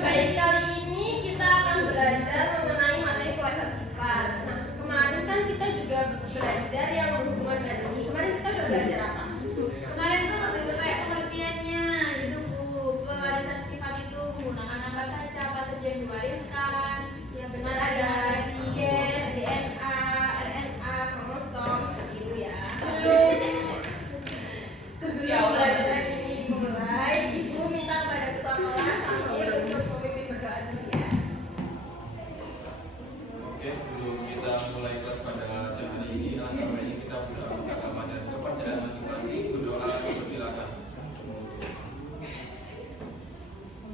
Baik, kali ini kita akan belajar mengenai materi pewarisan sifat. Nah, kemarin kan kita juga belajar yang berhubungan dengan ini. Kemarin kita udah belajar apa? Kemarin tuh lebih ke kayak pengertiannya gitu Bu. Pewarisan sifat itu menggunakan apa saja yang diwariskan. Ya benar, ada gen, DNA, RNA, kromosom, seperti itu ya. Sebelum pelajaran ini dimulai, Ibu minta kepada ketua kelas sambil untuk memimpin berdoa dulu ya. Oke, sebelum kita mulai kelas pada siang hari ini, alangkah baiknya kita berdoa agama dan kepercayaan masing-masing. Berdoa, silakan.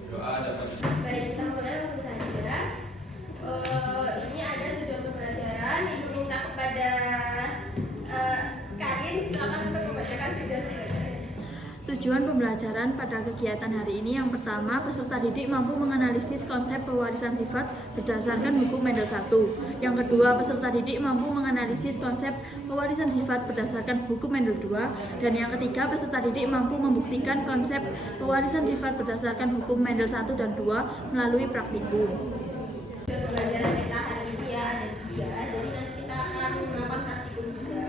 Doa dapat. Baik, kita mulai langsung saja. Ini ada tujuan pembelajaran. Ibu minta kepada Karin, silakan untuk membacakan tujuan pembelajaran. Tujuan pembelajaran pada kegiatan hari ini yang pertama, peserta didik mampu menganalisis konsep pewarisan sifat berdasarkan hukum Mendel 1. Yang kedua, peserta didik mampu menganalisis konsep pewarisan sifat berdasarkan hukum Mendel 2. Dan yang ketiga, peserta didik mampu membuktikan konsep pewarisan sifat berdasarkan hukum Mendel 1 dan 2 melalui praktikum. Tujuan pembelajaran kita hari ini ya ada 3, jadi nanti kita akan melakukan praktikum juga.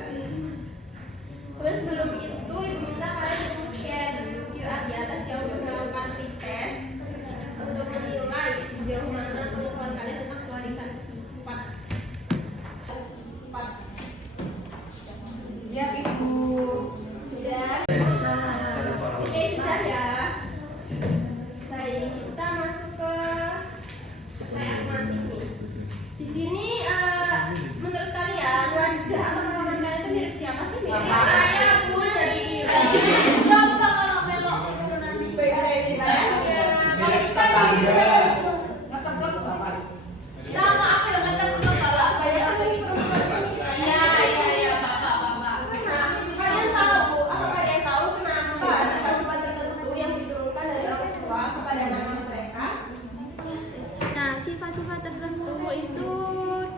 Kemudian sebelum itu, Ibu minta kalian untuk scan QR di atas yang udah melakukan pretest untuk menilai sejauh mana pengetahuan kalian tentang pewarisan sifat. Siap Ibu. Sudah? Oke, sudah ya. Baik, kita masuk ke matematik nih. Di sini menurut kalian wajah orang kalian itu mirip siapa sih? Mirip Saya Bu jadi coba kalau belok itu nanti baik ya. Kalau ikan mirip siapa gitu? Sama aku yang kata belum kalau apa ya apa ini perempuan ini. Iya Bapak. Nah, kalian tahu apa kalian tahu kenapa sifat-sifat tertentu yang diturunkan dari orang tua kepada anak-anak mereka? Nah, sifat-sifat tertentu itu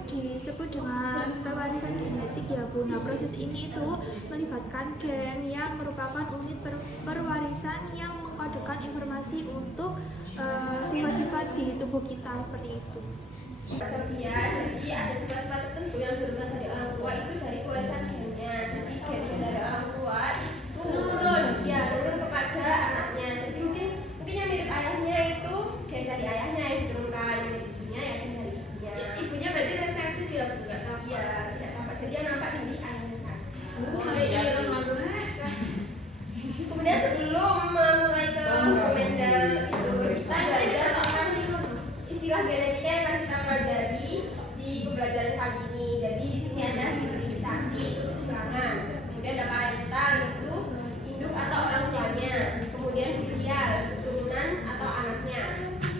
disebut dengan pewarisan genetik ya Bu. Nah, proses ini itu melibatkan gen yang merupakan unit perwarisan yang mengkodekan informasi untuk sifat-sifat di tubuh kita seperti itu. Sofia, jadi ada sifat-sifat tertentu yang diturunkan dari orang tua itu dari pewarisan gennya. Jadi gen dari orang tua itu turun kepada anaknya. Jadi mungkin yang mirip ayahnya itu gen dari ayahnya yang diturunkan, yang dari ibunya ya gen dari ibunya. Ibunya berarti resesif ya Bu? Iya, tidak nampak. Jadi yang nampak dari ayahnya saja. Kemudian sebelum mulai ke Mendel itu kita belajar tentang istilah genetika yang akan kita pelajari di pembelajaran kali ini. Jadi di sini ada hibridisasi itu kesilangan. Kemudian ada parental itu induk atau orang tuanya. Kemudian filial keturunan atau anaknya.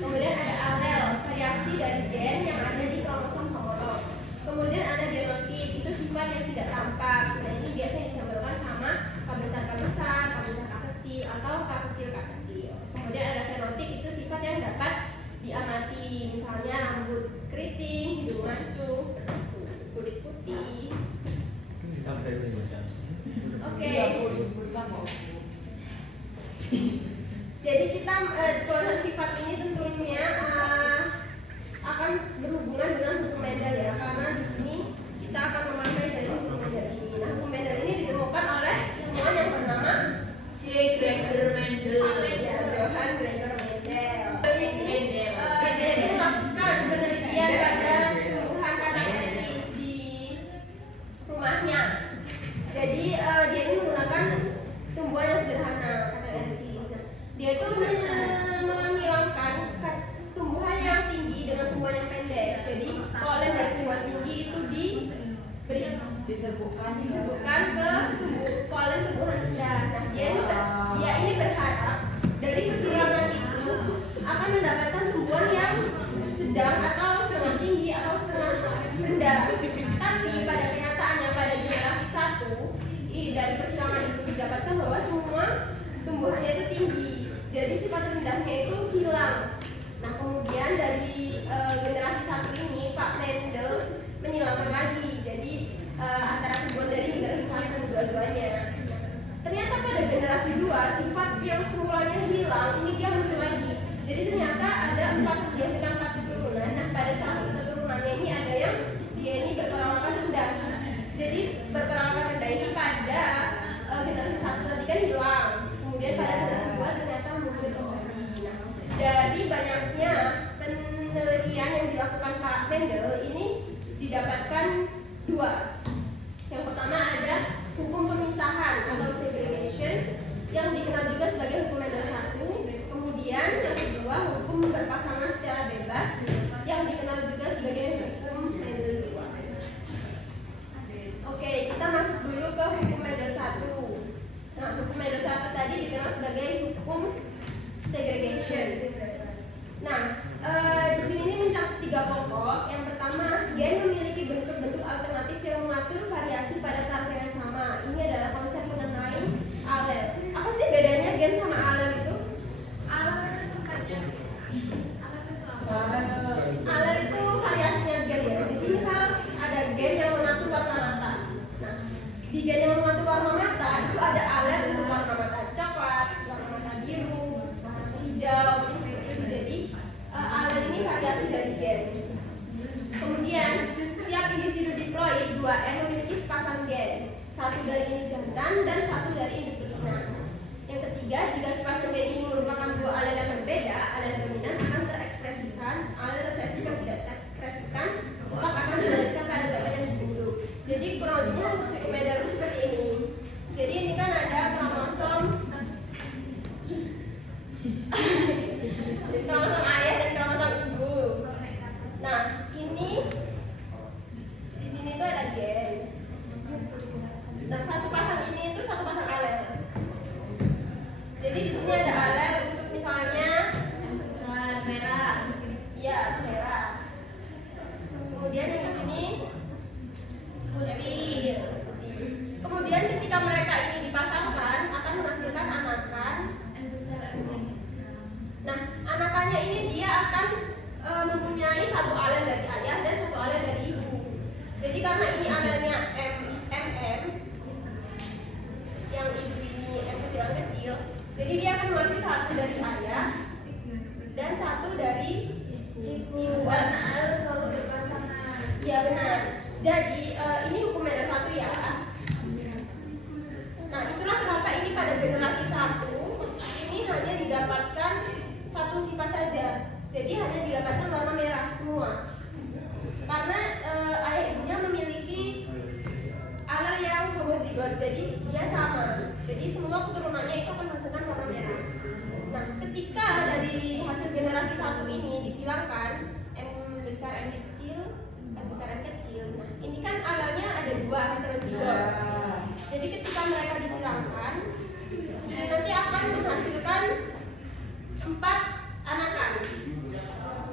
Kemudian ada alel variasi dari gen yang ada di kromosom homolog. Kemudian ada genotip itu sifat yang tidak tampak. Nah ini biasanya disimbolkan sama K besar K besar, K besar K kecil atau K kecil K kecil. Kemudian ada fenotip itu sifat yang dapat diamati, misalnya rambut keriting, hidung mancung, seperti itu, kulit putih. Oke. Jadi kita pewarisan sifat ini tentunya akan berhubungan dengan hukum Mendel ya, karena di sini kita akan memakai dari hukum Mendel ini. Nah, hukum Mendel ini ditemukan oleh ilmuwan yang bernama J. Gregor Mendel. ya, Johann Gregor Mendel. Ini dia melakukan penelitian pada tumbuhan kacang etis di rumahnya. Jadi dia ini menggunakan tumbuhan yang sederhana kacang etis. Nah, dia itu menghilangkan tumbuhan yang tinggi dengan tumbuhan yang pendek. Jadi polen dari tumbuhan tinggi itu diserbukan ke polen tumbuhan rendah. Nah, dia ini berharap dari kesilangan itu akan mendapatkan tumbuhan yang sedang atau setengah tinggi atau setengah rendah. Tapi pada kenyataannya pada generasi 1 dari persilangan itu didapatkan bahwa semua tumbuhannya itu tinggi. Jadi sifat rendahnya itu hilang. Nah kemudian dari generasi 1 ini Pak Mendel menyilangkan lagi. Jadi antara tumbuhan dari generasi 1 dua-duanya. Ternyata pada generasi 2 sifat yang semulanya hilang ini dia Jadi ternyata ada dihasilkan 4 keturunan. Nah, pada salah satu keturunannya ini ada yang dia ini berperawakan rendah. Jadi berperawakan rendah ini pada generasi 1 tadi kan hilang. Kemudian pada generasi 2 ternyata muncul kembali. Nah, dari banyaknya penelitian yang dilakukan Pak Mendel ini didapatkan 2. Yang pertama ada hukum pemisahan atau segregation yang dikenal juga sebagai hukum Mendel 1. Kemudian yang kedua hukum berpasangan secara bebas yang dikenal juga sebagai hukum Mendel 2. Oke, kita masuk dulu ke hukum Mendel 1. Nah, hukum Mendel 1 tadi dikenal sebagai hukum segregation. Nah, di sini ini mencakup 3 pokok. Yang pertama, gen memiliki bentuk-bentuk alternatif yang mengatur variasi pada karakter yang sama. Ini adalah konsep mengenai alel. Apa sih bedanya gen sama alel itu? Alel itu variasinya gen ya. Jadi misal ada gen yang mengatur warna mata. Nah, di gen yang mengatur warna mata itu ada alel untuk warna mata coklat, warna mata biru, warna hijau, seperti itu. Jadi alel ini variasi dari gen. Kemudian setiap individu diploid 2N memiliki sepasang gen, satu dari induk jantan dan satu dari induk betina. Yang ketiga, jika sepasang gen ini merupakan 2 alel yang berbeda, alel dominan akan terekspresikan, alel resesif yang tidak terekspresikan tetap akan dijelaskan pada gambar yang dibentuk. Jadi kurang lebihnya hukum Mendel seperti ini. Jadi ini kan ada kromosom ayah dan kromosom ibu. Nah, ini di sini tuh ada gen. Nah, satu pasang ini itu satu pasang alel. Jadi di sini ada alel untuk misalnya besar merah. Iya, merah. Kemudian yang di sini putih. Kemudian ketika mereka ini dipasangkan akan menghasilkan anakan yang besar. Nah, anakannya ini dia akan mempunyai satu alel dari ayah dan satu alel dari ibu. Jadi karena ini alelnya MM, yang ibu ini M kecil, jadi dia akan memiliki satu dari ayah dan satu dari ibu. Karena alel selalu berpasangan. Iya benar. Jadi ini hukum Mendel 1 ya. Nah, itulah kenapa ini pada generasi 1 ini hanya didapatkan satu sifat saja. Jadi hanya didapatkan warna merah semua. Karena ayah ibunya memiliki alel yang homozigot, jadi dia sama. Jadi semua keturunannya itu akan menghasilkan warna merah. Nah, ketika dari hasil generasi 1 ini disilangkan M besar M kecil, M besar M kecil. Nah, ini kan alelnya ada 2 heterozigot. Jadi ketika mereka disilangkan, ini nanti akan menghasilkan 4 anakan.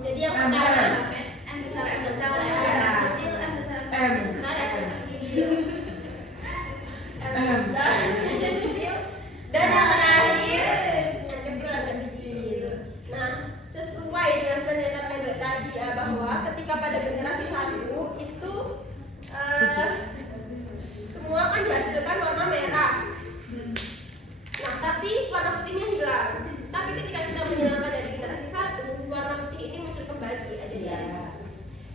Jadi yang pertama M besar M besar M kecil M besar M besar M kecil M besar M kecil dan yang terakhir M kecil M kecil. Nah, sesuai dengan penelitian Mendel tadi ya, bahwa ketika pada generasi 1 itu semua kan dihasilkan warna merah. Nah, tapi warna putihnya hilang. Tapi ketika kita menyilangkan dari generasi 1, warna putih ini muncul kembali ada di area.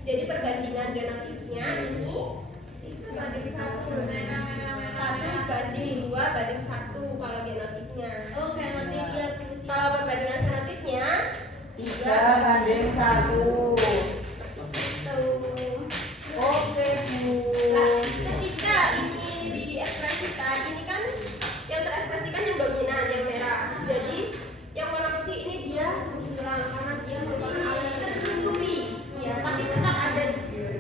Jadi perbandingan genotipnya ini itu banding 1 banding 2 banding 1 kalau genotipnya. Oh, genotip ya. Kalau perbandingan genotipnya 3 banding 1. Oke, Bu. Nah, ketika ini diekspresikan, ini kan yang terekspresikan yang dominan, yang merah. Jadi yang warna putih ini dia hilang karena dia merupakan alel tertutupi. Iya, tapi tetap ada di sini.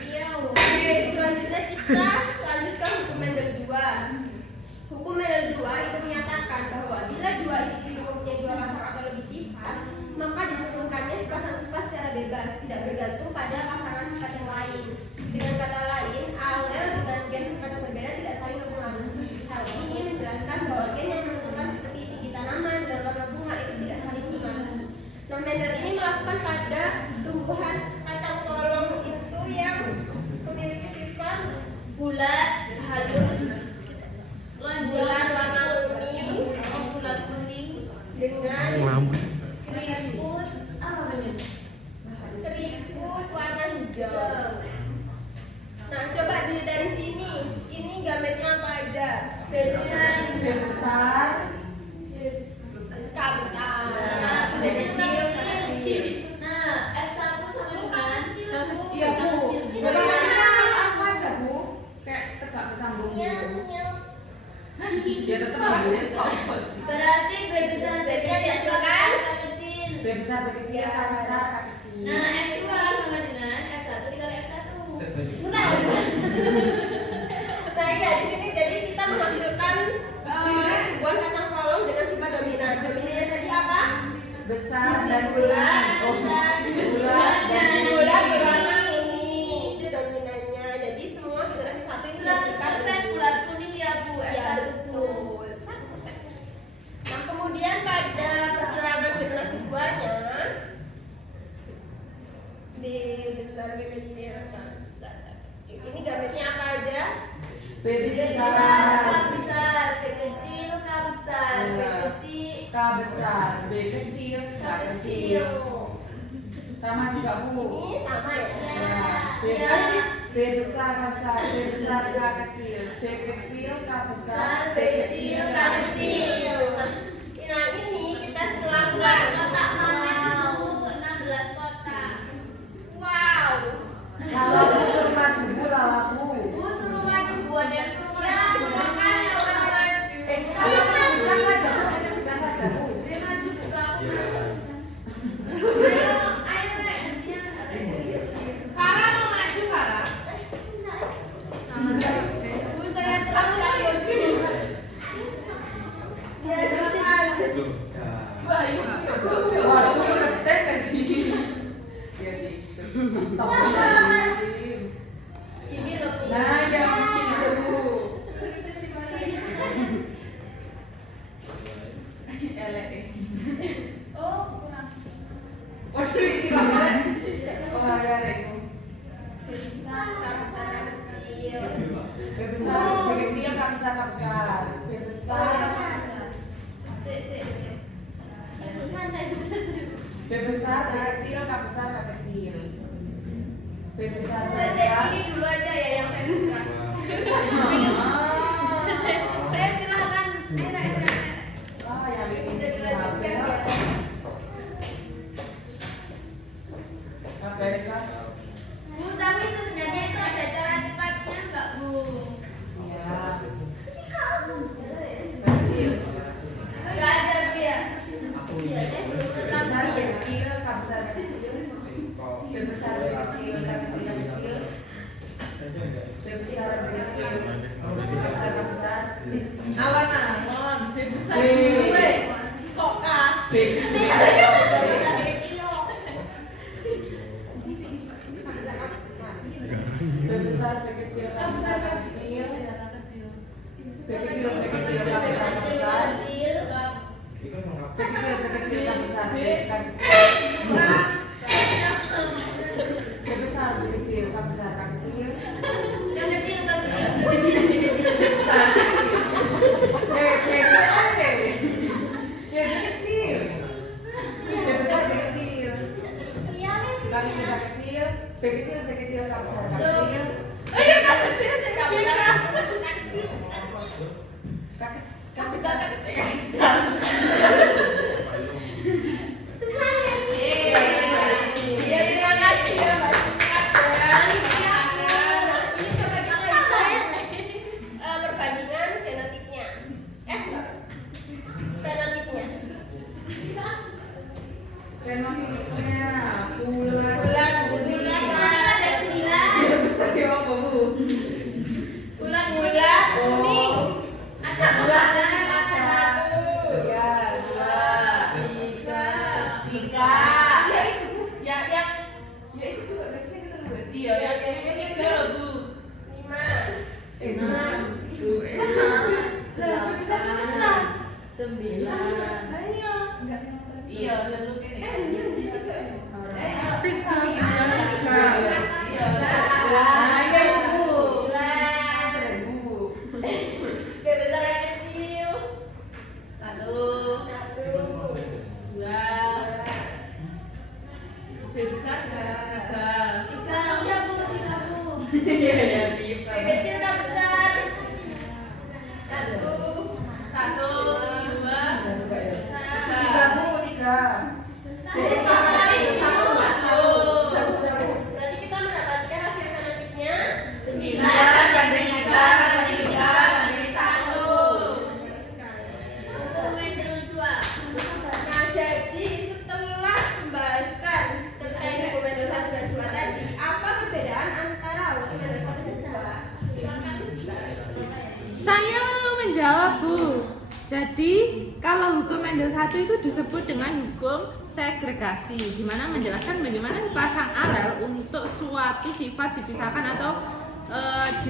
Iya. Oke, selanjutnya kita lanjut ke hukum Mendel 2. Hukum Mendel 2 itu menyatakan bahwa bila 2 individu mempunyai 2 pasang atau lebih sifat, maka diturunkannya sepasang sifat secara bebas, tidak bergantung pada pasangan sifat yang lain. Dengan kata lain, alel dengan gen sifat yang berbeda tidak saling mempengaruhi. Hal ini menjelaskan bahwa gen yang menentukan seperti tinggi tanaman dan warna bunga itu tidak saling mempengaruhi. Nah, Mendel ini melakukan pada tumbuhan kacang polong itu yang memiliki sifat bulat, halus, lonjolan warna kuning, bulat kuning dengan besar, B kecil, K besar, K kecil. Nah, F2 sama dengan F1 dikali F1. Bentar. Nah iya di sini jadi kita menghasilkan ribuan kacang polong dengan sifat dominan. Dominannya tadi apa? Besar dan bulat. Oh, bulat dan Bulat berwarna kuning itu dominannya. Jadi semua generasi satu itu 100% bulat kuning ya Bu, Ya F1 betul. 100%. Nah kemudian pada persilangan generasi duanya B besar B kecil K besar K kecil. Ini gametnya apa aja? B K besar, besar, B kecil, K besar, B kecil, K besar, B kecil, K kecil. Sama juga Bu. Ini sama ya. B kecil, B besar, K besar, B besar, K kecil, B kecil, K besar, B kecil, K kecil. Nah ini kita setelah Buat kotak mana Bu? 16 kotak. wow. Kalau Bu suruh maju Bu lalaku. Bu suruh maju, Bu ada yang suruh Ya, maju. silakan yang mau maju. Ayo pegang saja Bu, ayo pegang saja Bu. Dia maju Bu kamu. Ayo Rek. Farah mau maju Farah. Bu saya teraskan ya. Ya, silakan. Bu ayo Bu. Waduh, ketek gak sih? Iya sih. Astagfirullahaladzim. Ini loh Bu. Nah, yang kecil itu Bu. Elek. Oh, kurang. Waduh, ini banget. Oh, ada itu. Besar, besar, kecil. B besar, B kecil, K besar, K besar. B besar, Sik. Santai. B besar, B kecil, K besar, K kecil. B besar, B Saya besar. ini dulu aja ya yang saya suka. Silakan. Ayo. Oh, yang ini Bisa dilanjutkan ya. Apa ya? Bu, tapi sebenarnya itu ada cara cepatnya enggak Bu? Iya. Kecil. Enggak ada dia. Iya, saya belum B pernah besar, B ya. kecil, K besar, K kecil. B besar, B kecil, K kecil, K kecil. B besar, B kecil, K besar, K besar. Awan-awan, B besar B. gue. Kok kah? B B besar, B kecil, K besar, K kecil. B kecil, B kecil, K besar, K besar. B kecil, B kecil, K besar, B kecil. B besar, B kecil, K besar, K kecil. Yang kecil, yang kecil. B besar, B kecil. B besar, B kecil. B besar, B kecil. K kecil, B kecil, B kecil, K besar, K kecil. Ayo Kak kecil, saya bilang. K besar, K kecil. Ya, terima kasih ya Mbak Cika. Dan ini coba kita lihat perbandingan fenotipnya. Enggak. Fenotipnya. Fenotipnya bulat. Bulat, Ada 9. B besar ya apa Bu? bulat, kuning. Ada Bulat. 1, Ya, dua. 3. Ya yang Ya itu juga biasanya kita nulis. iya yang 3 loh Bu. 5. Enam. Lah, bisa besar. 9. Enggak sih nonton. Iya, lalu gini. Iya, Nah, ya Bu. 9. Bu. B besar yang kecil. 1, 1, 2, B besar 3. 3. Iya Bu, 3 Bu. Iya, ya, tip. B kecil tak besar. 1, 1, 2, Enggak suka ya. 3. Tiga Bu, tiga. B besar yang kecil. 1. Jadi kalau hukum Mendel 1 itu disebut dengan hukum segregasi, di mana menjelaskan bagaimana pasang alel untuk suatu sifat dipisahkan atau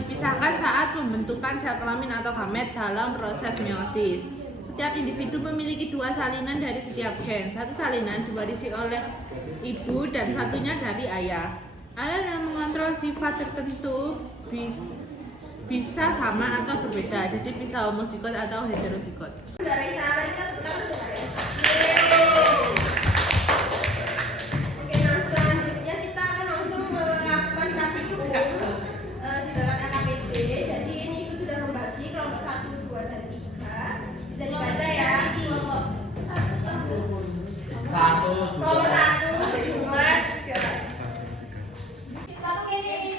dipisahkan saat pembentukan sel kelamin atau gamet dalam proses meiosis. Setiap individu memiliki dua salinan dari setiap gen. Satu salinan diwarisi oleh ibu dan satunya dari ayah. Alel yang mengontrol sifat tertentu bisa sama atau berbeda, jadi bisa homozigot atau heterozigot. Dari sahabat kita pertama dengar ya. Oke, nah selanjutnya kita akan langsung melakukan praktikum di dalam LKPD. Jadi ini ibu sudah membagi kelompok 1, 2, dan 3. Bisa dibaca ya. Kelompok 1, kelompok 1, 2, 3. Satu ini.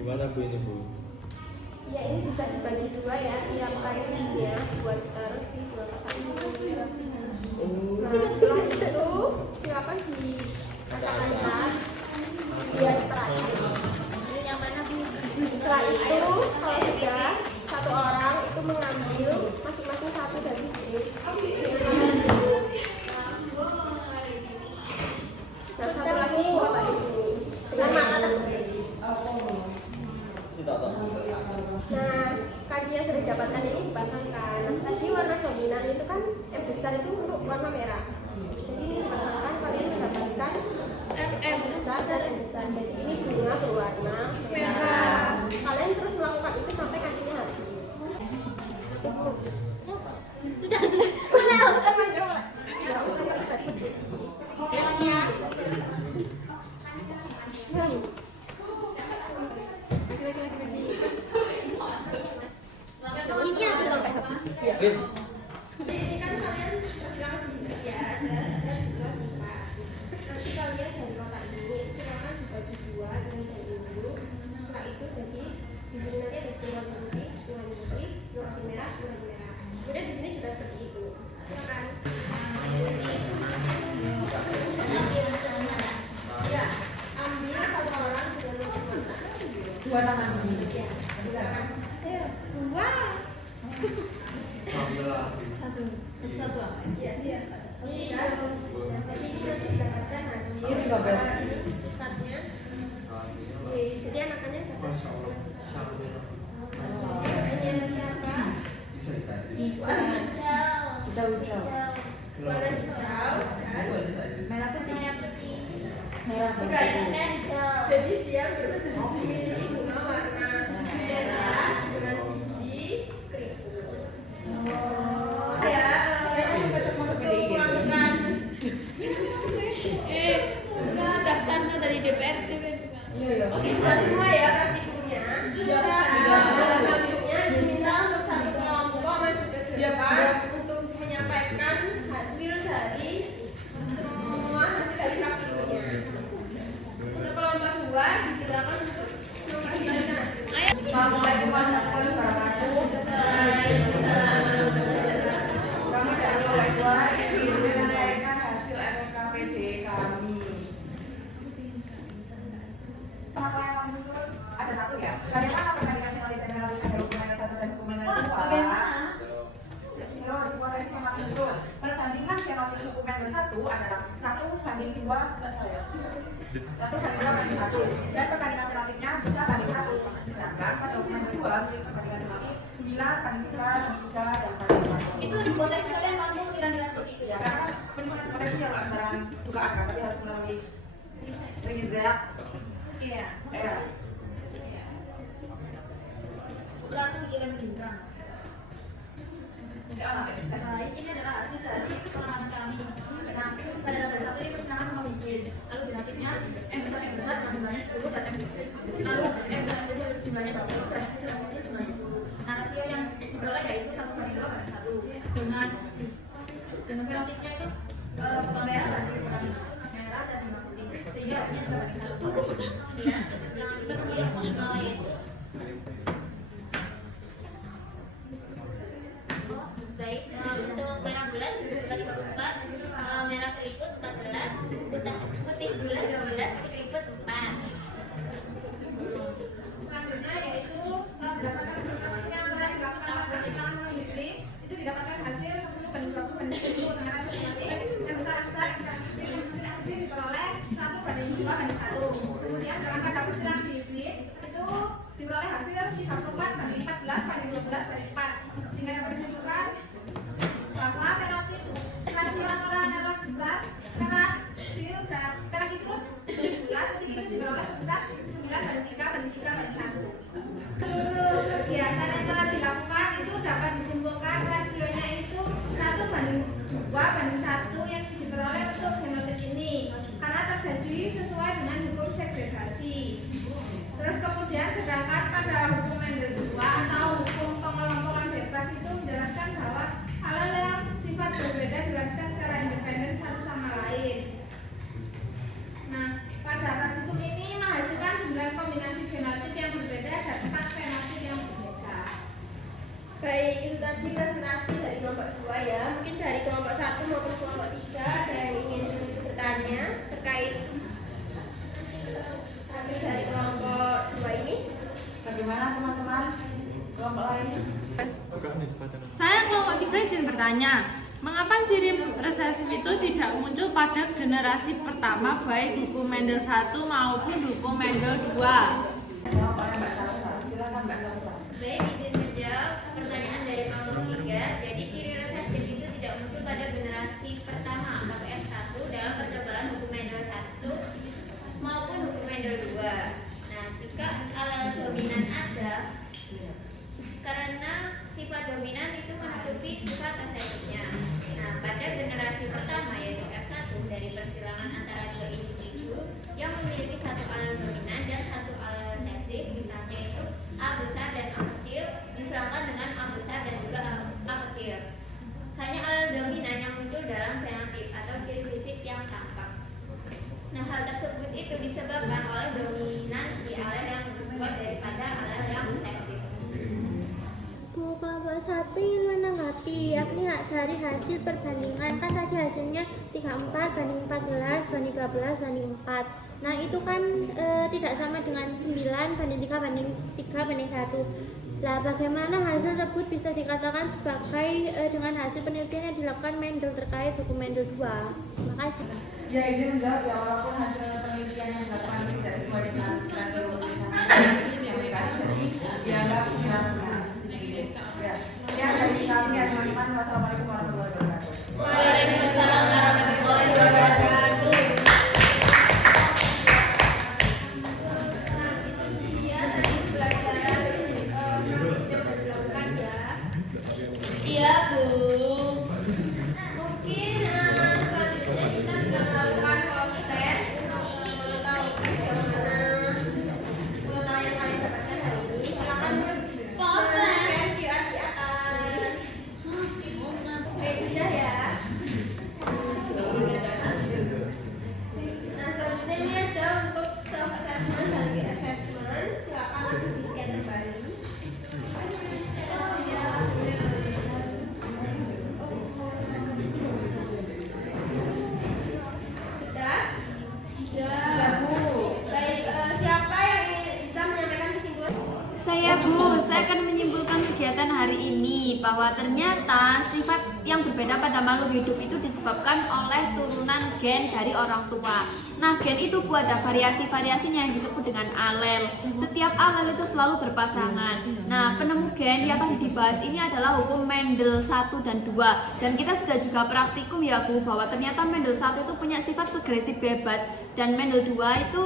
Gimana Bu ini Bu? Ya ini bisa dibagi dua ya, tiap kancingnya 2 liter di 2 kotak ini. Nah setelah itu silakan diacak-acak biar terakhir. Ini yang mana Bu? Setelah itu kalau sudah satu orang itu mengambil masing-masing satu dari sini. Nah satu lagi kotak di sini dengan mata tertutup. Nah, kaji yang sudah didapatkan ini dipasangkan. Tadi warna dominan itu kan yang besar itu untuk warna merah. Jadi dipasangkan kalian mendapatkan MM. Ini aku sampai habis. Iya. Jadi ini kan kalian silakan dilihat ya, ada dua sifat. Nanti kalian dari kotak ini silakan dibagi dua dengan dahulu. Setelah itu jadi di sini nanti ada 10 warna putih, 10 warna putih, 10 warna merah, 10 warna merah. Kemudian di sini juga seperti itu. Silakan. Ya, ambil satu orang dengan warna. Dua tangan ini. Ya, silakan. Saya dua. Satu apa? Iya, iya. Iya. Jadi ini nanti didapatkan hasil. Ini juga bel. Ini sifatnya. Jadi anak-anaknya dapat sifat. Ini anaknya apa? Kita ucap. Warna hijau dan Merah putih. merah putih. Merah Enggak, ini putih. hijau. Jadi dia memiliki guna warna merah dengan biji keriput. Ya, Cocok masuk PDIG. melakukan daftarnya dari DPRD Iya, iya. Oke, sudah semua ya praktikumnya. Siap. Selanjutnya diminta untuk satu kelompok maju ke Siap, depan siap. untuk menyampaikan hasil dari semua hasil dari praktikumnya. Untuk kelompok 2 disilakan untuk membagikan hasil. Assalamualaikum warahmatullahi wabarakatuh. Kami dari kelompok 2 ingin menyampaikan hasil SKPD kami. Masalah yang kami susun ada satu ya. Bagaimana perbandingan final dan ada dokumen yang satu dan dokumen yang dua? Terus potensi sama itu perbandingan final dokumen yang satu adalah 1:2 saya. 1:1 dan perbandingan relatifnya 3:1. Sedangkan pada dokumen kedua memiliki perbandingan relatif 9:3 dan 1. itu potensi kalian mampu kira-kira seperti itu Ya karena penyusunan potensi yang sembarangan buka angka tapi harus melalui riset. iya berapa sekian bintang Ini adalah hasil dari pengalaman kami. Nah, pada tabel 1 ini persilangan mau bikin. Lalu grafisnya M besar yang jumlahnya 10 dan M kecil. Lalu M besar yang kecil jumlahnya 20 dan M kecil jumlahnya 10. Nah, rasio yang diperoleh yaitu 1:2:1. Dengan relatifnya itu warna merah dan warna merah dan warna putih. Sehingga hasilnya terbagi 10. Ya, persilangan itu mulai. Baik, untuk merah bulat bagi 4, merah keriput 14, putih bulat 12, putih keriput 4. Selanjutnya yaitu berdasarkan hasil praktik yang telah dilakukan pada persilangan menunjukkan itu didapatkan hasil 10:20:10 dengan hasil relatif yang besar yang kecil diperoleh 1:2:1. Kemudian dalam pada persilangan diunit itu diperoleh hasil 34:14:12:4 sehingga dapat disimpulkan bahwa relatif rasio antara merah besar, merah kecil dan merah kisut bulat putih kisut diperoleh sebesar 9:3:3:1. Seluruh kegiatan yang telah dilakukan itu dapat disimpulkan rasionya itu 1:2:1 yang diperoleh untuk genotik ini karena terjadi sesuai dengan hukum segregasi. Terus kemudian sedangkan pada hukum Mendel 2 atau hukum pengelompokan bebas itu menjelaskan bahwa hal yang sifat berbeda diwariskan secara independen satu sama lain. Nah, pada praktikum ini menghasilkan 9 kombinasi genotip yang berbeda dan 4 fenotip yang berbeda. Baik, itu tadi presentasi dari kelompok 2 ya. Mungkin dari kelompok 1 maupun kelompok 3 ada yang ingin bertanya terkait hasil dari kelompok 2 ini. Bagaimana teman-teman kelompok lain? Saya kelompok 3 izin bertanya, mengapa ciri resesif itu tidak muncul pada generasi pertama baik hukum Mendel 1 maupun hukum Mendel 2? Jawab oleh Mbak Salsa. Silakan Mbak Salsa. Baik, izin menjawab pertanyaan dari kelompok 3. Jadi ciri resesif itu tidak muncul pada generasi pertama atau F1 dalam percobaan hukum Mendel 1 maupun hukum Mendel 2. Nah, jika alel dominan ada, karena sifat dominan itu menutupi sifat resesifnya. Nah, pada generasi pertama yaitu F1 hal tersebut itu disebabkan oleh dominansi alel yang lebih kuat daripada alel yang resesif. Bu, kelompok 1 ingin menanggapi, yakni dari hasil perbandingan. Kan tadi hasilnya 34 banding 14 banding 12 banding 4. Nah itu kan tidak sama dengan 9 banding 3 banding 3 banding 1. Lah bagaimana hasil tersebut bisa dikatakan sebagai dengan hasil penelitian yang dilakukan Mendel terkait hukum Mendel 2? Terima kasih. Ya, izin menjawab ya, walaupun hasil penelitian yang dilakukan ini tidak sesuai dengan hasil penelitian yang dikasih, dianggap tidak benar. Ya, sekian dari kami ya teman-teman. Wassalamualaikum warahmatullahi wabarakatuh. Waalaikumsalam warahmatullahi wabarakatuh. Nah, itu dia tadi pelajaran yang sudah dilakukan ya. Iya, Bu. Mungkin selanjutnya kita bisa melakukan proses untuk mengetahui bagaimana pengetahuan yang kalian dapatkan hari ini. Silakan men-scan QR di atas. Oke, sudah ya. Nah, selanjutnya ini ada untuk self assessment dan re-assessment. Silakan untuk di-scan kembali. Sudah? Sudah, Bu. Baik, siapa yang ingin bisa menyampaikan kesimpulan? Saya Bu, saya akan menyimpulkan kegiatan hari ini bahwa ternyata sifat yang berbeda pada makhluk hidup itu disebabkan oleh turunan gen dari orang tua. Nah, gen itu Bu ada variasi-variasinya yang disebut dengan alel. Setiap alel itu selalu berpasangan. Nah, penemu gen yang tadi dibahas ini adalah hukum Mendel 1 dan 2. Dan kita sudah juga praktikum ya Bu, bahwa ternyata Mendel 1 itu punya sifat segresi bebas dan Mendel 2 itu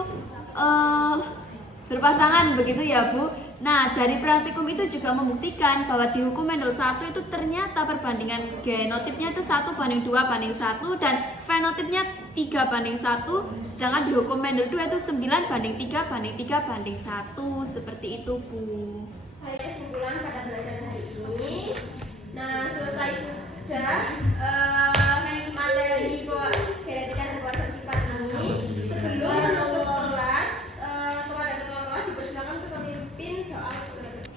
berpasangan begitu ya Bu. Nah, dari praktikum itu juga membuktikan bahwa di hukum Mendel 1 itu ternyata perbandingan genotipnya itu 1 banding 2 banding 1 dan fenotipnya 3 banding 1, sedangkan di hukum Mendel 2 itu 9 banding 3 banding 3 banding 1. Seperti itu Bu. Baik, kesimpulan pada pelajaran hari ini. Nah, selesai sudah materi genetika dan kewasan sifat ini. Sebelum menutup kelas, kepada ketua kelas dipersilakan untuk memimpin doa.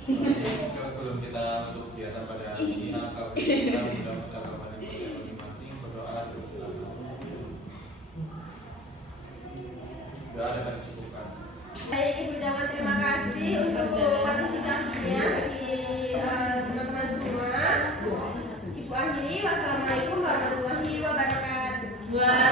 Sebelum kita untuk kegiatan pada hari ini, kita sudah mendapat masing-masing berdoa terus silakan. Doa dengan cukupkan. Baik, Ibu Jaman, terima kasih untuk partisipasinya bagi teman-teman semua. Ibu akhiri, wassalamualaikum warahmatullahi wabarakatuh.